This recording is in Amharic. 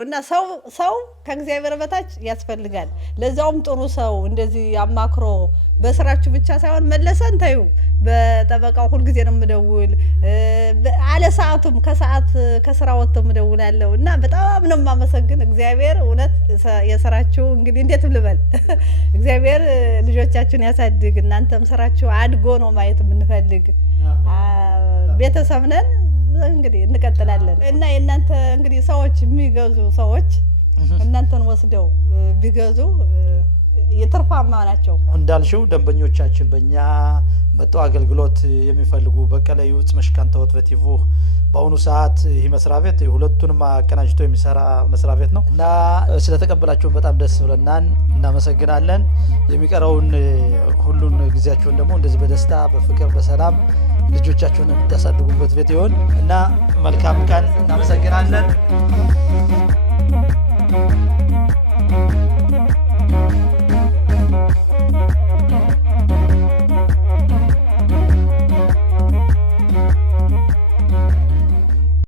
እና ሰው ከእግዚአብሔር በታች ያስፈልጋል። ለዛውም ጥሩ ሰው እንደዚህ አማክሮ በስራችሁ ብቻ ሳይሆን መለሰን ታዩ በጠበቃው ሁሉ ጊዜ ነው የምደውል አለ ሰዓቱም ከስራ ወጥቶ ምደውላለሁ እና በጣም ነው የማመሰግን እግዚአብሔር እውነት የሰራችሁ እንግዲህ እንዴት ልበል እግዚአብሔር ልጆቻችሁን ያሳድግ እናንተም ስራችሁ አድጎ ነው ማየት የምንፈልግ ቤተሰብ ነን እንግዲህ እንቀጥላለን እና የእናንተ እንግዲህ ሰዎች የሚገዙ ሰዎች እናንተን ወስደው ቢገዙ የትርፋማ ናቸው እንዳልሽው ደንበኞቻችን በእኛ መጥቶ አገልግሎት የሚፈልጉ በቀለ ይውጽ መሽካንታ ወጥበቲቭ በአሁኑ ሰዓት ይህ መስሪያ ቤት ሁለቱንም አቀናጅቶ የሚሰራ መስሪያ ቤት ነው እና ስለተቀበላችሁን በጣም ደስ ብለናል እናመሰግናለን የሚቀረውን ሁሉን ጊዜያችሁን ደግሞ እንደዚህ በደስታ በፍቅር በሰላም ልጆቻችሁን እንድታሳድጉበት ቤት ይሁን እና መልካም ቀን እናመሰግናለን